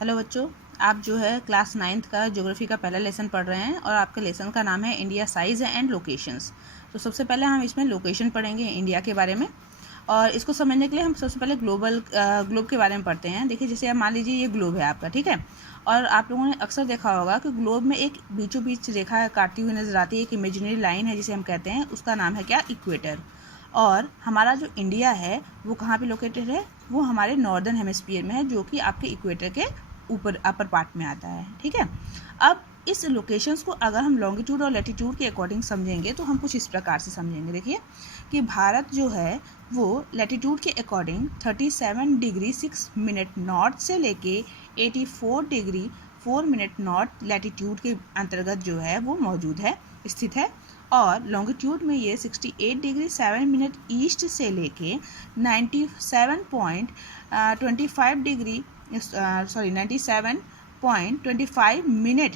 Hello बच्चों, आप जो है क्लास 9th का ज्योग्राफी का पहला लेसन पढ़ रहे हैं और आपके लेसन का नाम है इंडिया साइज़ एंड लोकेशंस। तो सबसे पहले हम इसमें लोकेशन पढ़ेंगे इंडिया के बारे में, और इसको समझने के लिए हम सबसे पहले ग्लोब के बारे में पढ़ते हैं। देखिए, जैसे आप मान लीजिए ये ग्लोब है आपका, ठीक है। और आप लोगों ने अक्सर देखा होगा कि ग्लोब में एक बीचों बीच रेखा काटती हुई नजर आती है, एक इमेजिनरी लाइन है जिसे हम कहते हैं, उसका नाम है क्या, इक्वेटर। और हमारा जो इंडिया है वो कहाँ पे लोकेटेड है, वो हमारे नॉर्दर्न हेमिस्फीयर में है, जो कि आपके इक्वेटर के ऊपर अपर पार्ट में आता है, ठीक है। अब इस लोकेशंस को अगर हम लॉन्गिट्यूड और लैटिट्यूड के अकॉर्डिंग समझेंगे तो हम कुछ इस प्रकार से समझेंगे। देखिए कि भारत जो है वो लैटिट्यूड के अकॉर्डिंग 37 डिग्री 6 मिनट नॉर्थ से लेके 84 डिग्री 4 मिनट नॉर्थ लैटिट्यूड के अंतर्गत जो है वो मौजूद है, स्थित है। और लॉन्गिट्यूड में ये 68 डिग्री 7 मिनट ईस्ट से लेके 97.25 डिग्री 97.25 मिनट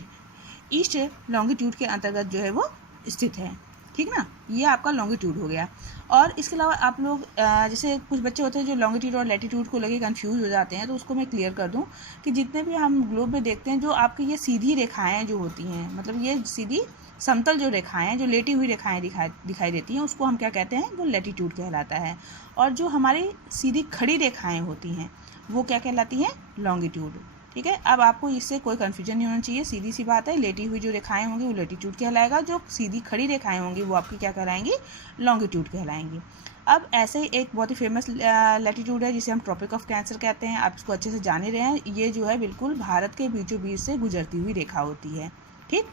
ईस्ट लॉन्गिट्यूड के अंतर्गत जो है वो स्थित है, ठीक ना। ये आपका लॉन्गिट्यूड हो गया। और इसके अलावा आप लोग जैसे कुछ बच्चे होते हैं जो लॉन्गिट्यूड और लैटिट्यूड को लेके कंफ्यूज हो जाते हैं, तो उसको मैं क्लियर कर दूं कि जितने भी हम ग्लोब में देखते हैं, जो आपकी ये सीधी रेखाएं जो होती हैं, मतलब ये सीधी समतल जो रेखाएं हैं, जो लेटी हुई रेखाएं दिखाई देती हैं, उसको हम क्या कहते हैं, वो लैटिट्यूड कहलाता है। और जो हमारी सीधी खड़ी रेखाएं होती हैं वो क्या कहलाती हैं, लॉन्गिट्यूड, ठीक है। अब आपको इससे कोई कन्फ्यूजन नहीं होना चाहिए, सीधी सी बात है। लेटी हुई जो रेखाएं होंगी वो लैटिट्यूड कहलाएगा, जो सीधी खड़ी रेखाएं होंगी वो आपकी क्या कहलाएंगी, लॉन्गिट्यूड कहलाएंगी। अब ऐसे ही एक बहुत ही फेमस लैटिट्यूड है जिसे हम ट्रॉपिक ऑफ कैंसर कहते हैं, आप इसको अच्छे से जान ही रहे हैं। ये जो है बिल्कुल भारत के बीचों बीच से गुजरती हुई रेखा होती है, ठीक।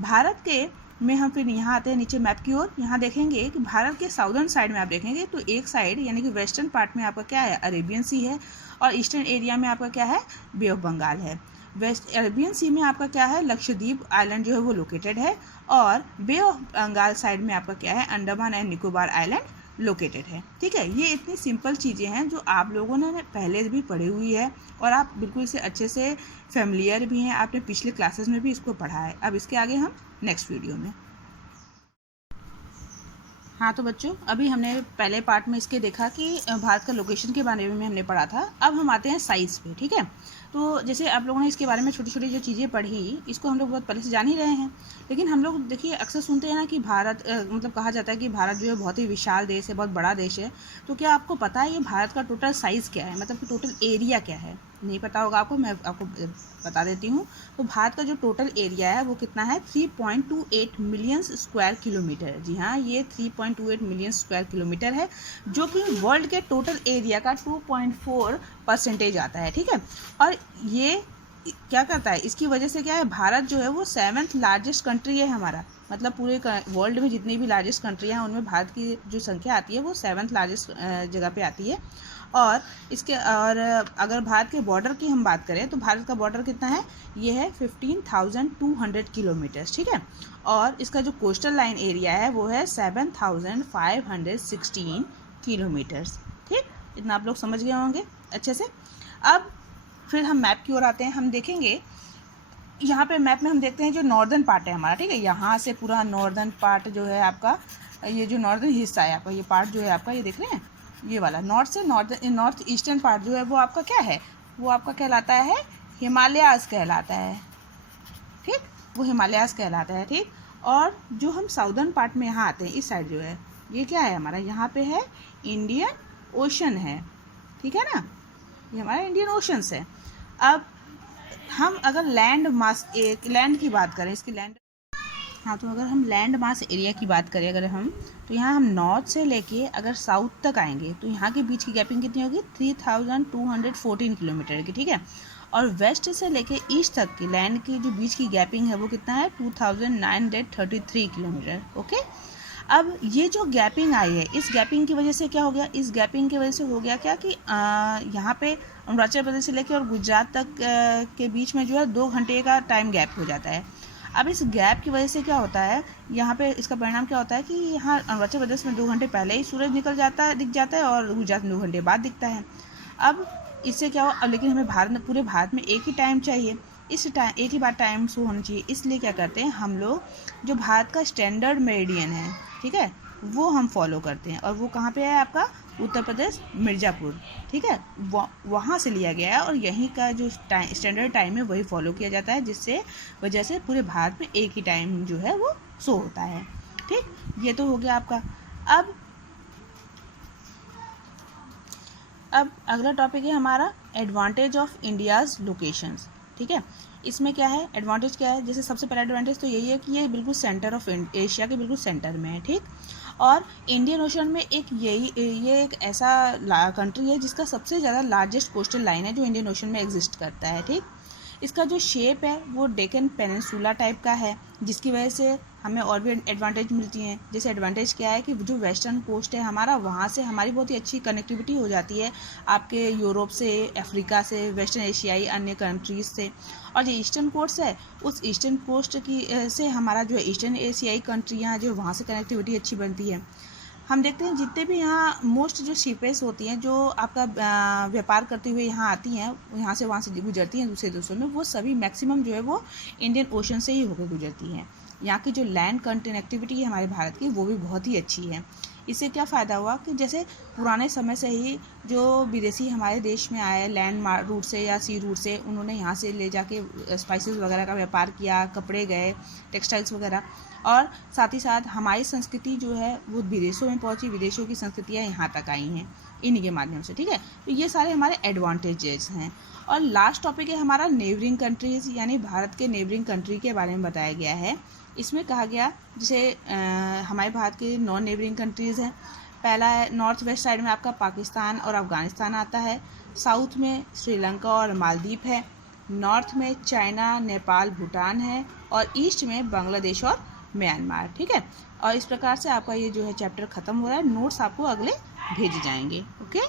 भारत के में हम फिर यहाँ आते हैं नीचे मैप की ओर। यहाँ देखेंगे कि भारत के साउदर्न साइड में आप देखेंगे तो एक साइड यानी कि वेस्टर्न पार्ट में आपका क्या है, अरेबियन सी है, और ईस्टर्न एरिया में आपका क्या है, बे ऑफ बंगाल है। वेस्ट अरेबियन सी में आपका क्या है, लक्षद्वीप आइलैंड जो है वो लोकेटेड है, और बे ऑफ बंगाल साइड में आपका क्या है, Andaman and Nicobar island located है, ठीक है। ये इतनी सिंपल चीज़ें हैं जो आप लोगों ने पहले भी पढ़ी हुई है और आप बिल्कुल इसे अच्छे से फेमिलियर भी हैं, आपने पिछले क्लासेस में भी इसको पढ़ा है। अब इसके आगे हम नेक्स्ट वीडियो में। हाँ तो बच्चों, अभी हमने पहले पार्ट में इसके देखा कि भारत का लोकेशन के बारे में हमने पढ़ा था। अब हम आते हैं साइज़ पे, ठीक है। तो जैसे आप लोगों ने इसके बारे में छोटी छोटी जो चीज़ें पढ़ी, इसको हम लोग बहुत पहले से जान ही रहे हैं। लेकिन हम लोग देखिए अक्सर सुनते हैं ना कि भारत मतलब कहा जाता है कि भारत जो है बहुत ही विशाल देश है, बहुत बड़ा देश है। तो क्या आपको पता है ये भारत का टोटल साइज़ क्या है, मतलब कि टोटल एरिया क्या है? नहीं पता होगा आपको, मैं आपको बता देती हूँ। तो भारत का जो टोटल एरिया है वो कितना है, 3.28 मिलियन स्क्वायर किलोमीटर। जी हाँ, ये 3.28 मिलियन स्क्वायर किलोमीटर है, जो कि वर्ल्ड के टोटल एरिया का 2.4% आता है, ठीक है। और ये क्या करता है, इसकी वजह से क्या है, भारत जो है वो 7th लार्जेस्ट कंट्री है हमारा, मतलब पूरे वर्ल्ड में जितनी भी लार्जेस्ट कंट्री हैं उनमें भारत की जो संख्या आती है वो 7th लार्जेस्ट जगह पे आती है। और अगर भारत के बॉर्डर की हम बात करें तो भारत का बॉर्डर कितना है, ये है 15,200 किलोमीटर्स, ठीक है। और इसका जो कोस्टल लाइन एरिया है वो है 7,516 किलोमीटर्स, ठीक। इतना आप लोग समझ गए होंगे अच्छे से। अब फिर हम मैप की ओर आते हैं। हम देखेंगे यहाँ पे मैप में हम देखते हैं जो नॉर्दर्न पार्ट है हमारा, ठीक है। यहाँ से पूरा नॉर्दर्न पार्ट जो है आपका, ये जो नॉर्दर्न हिस्सा है आपका, ये पार्ट जो है आपका, ये देख रहे हैं, ये वाला नॉर्थ से नॉर्थ ईस्टर्न पार्ट जो है वो आपका क्या है, वो आपका कहलाता है हिमालयाज़ कहलाता है, ठीक। वो हिमालयाज़ कहलाता है, ठीक। और जो हम साउदर्न पार्ट में यहाँ आते हैं, इस साइड जो है ये क्या है हमारा, यहाँ पे है इंडियन ओशन है, ठीक है ना, ये हमारा इंडियन ओशंस है। अब हम अगर लैंड की बात करें, इसकी लैंड, हाँ तो अगर हम लैंड मास एरिया की बात करें अगर हम, तो यहाँ हम नॉर्थ से लेके अगर साउथ तक आएंगे तो यहाँ के बीच की गैपिंग कितनी होगी, 3,214 किलोमीटर की, ठीक है। और वेस्ट से लेके ईस्ट तक की लैंड की जो बीच की गैपिंग है वो कितना है, 2,933 किलोमीटर, ओके। अब ये जो गैपिंग आई है, इस गैपिंग की वजह से क्या हो गया, इस गैपिंग की वजह से हो गया क्या कि यहाँ पे अरुणाचल प्रदेश से लेकर और गुजरात तक के बीच में जो है 2 घंटे का टाइम गैप हो जाता है। अब इस गैप की वजह से क्या होता है, यहाँ पे इसका परिणाम क्या होता है कि यहाँ अरुणाचल प्रदेश में 2 घंटे पहले ही सूरज दिख जाता है और गुजरात में 2 घंटे बाद दिखता है। अब इससे क्या हो, अब लेकिन हमें पूरे भारत में एक ही टाइम चाहिए, एक ही बार टाइम शो होना चाहिए। इसलिए क्या करते हैं हम लोग, जो भारत का स्टैंडर्ड मेरिडियन है, ठीक है, वो हम फॉलो करते हैं। और वो कहाँ पे है आपका, उत्तर प्रदेश मिर्ज़ापुर, ठीक है, वहाँ से लिया गया है और यहीं का जो स्टैंडर्ड टाइम है वही फॉलो किया जाता है, जिससे वजह से पूरे भारत में एक ही टाइम जो है वो शो होता है। ठीक, ये तो हो गया आपका। अब अगला टॉपिक है हमारा एडवांटेज ऑफ इंडियाज़ लोकेशंस। ठीक है, इसमें क्या है, एडवांटेज क्या है, जैसे सबसे पहला एडवांटेज तो यही है कि ये बिल्कुल सेंटर ऑफ एशिया के बिल्कुल सेंटर में है। ठीक, और इंडियन ओशन में ये एक ऐसा कंट्री है जिसका सबसे ज़्यादा लार्जेस्ट कोस्टल लाइन है जो इंडियन ओशन में एग्जिस्ट करता है। ठीक, इसका जो शेप है वो डेक्कन पेनिनसुला टाइप का है, जिसकी वजह से हमें और भी एडवांटेज मिलती हैं। जैसे एडवांटेज क्या है कि जो वेस्टर्न कोस्ट है हमारा, वहाँ से हमारी बहुत ही अच्छी कनेक्टिविटी हो जाती है आपके यूरोप से, अफ्रीका से, वेस्टर्न एशियाई अन्य कंट्रीज़ से। और जो ईस्टर्न कोस्ट है, उस ईस्टर्न कोस्ट की से हमारा जो ईस्टर्न एशियाई कंट्रियाँ जो वहाँ से कनेक्टिविटी अच्छी बनती है। हम देखते हैं जितने भी यहाँ मोस्ट जो शिपें होती हैं जो आपका व्यापार करते हुए यहाँ आती हैं, यहाँ से गुजरती हैं दूसरे देशों में, वो सभी मैक्सिमम जो है वो इंडियन ओशन से ही होकर गुजरती हैं। यहाँ की जो लैंड कनेक्टिविटी है हमारे भारत की वो भी बहुत ही अच्छी है। इससे क्या फ़ायदा हुआ कि जैसे पुराने समय से ही जो विदेशी हमारे देश में आए लैंड रूट से या सी रूट से, उन्होंने यहाँ से ले जाके स्पाइसेस वगैरह का व्यापार किया, कपड़े गए, टेक्सटाइल्स वगैरह, और साथ ही साथ हमारी संस्कृति जो है वो विदेशों में पहुँची, विदेशों की संस्कृतियाँ यहाँ तक आई हैं इन्हीं के माध्यम से। ठीक है, तो ये सारे हमारे एडवांटेजेस हैं। और लास्ट टॉपिक है हमारा नेबरिंग कंट्रीज़, यानी भारत के नेबरिंग कंट्री के बारे में बताया गया है। इसमें कहा गया जैसे हमारे भारत के 9 नेबरिंग कंट्रीज़ हैं। पहला है नॉर्थ वेस्ट साइड में आपका पाकिस्तान और अफ़गानिस्तान आता है, साउथ में श्रीलंका और मालदीव है, नॉर्थ में चाइना, नेपाल, भूटान है, और ईस्ट में बांग्लादेश और म्यांमार। ठीक है, और इस प्रकार से आपका ये जो है चैप्टर ख़त्म हो रहा है। नोट्स आपको अगले भेजे जाएंगे। ओके।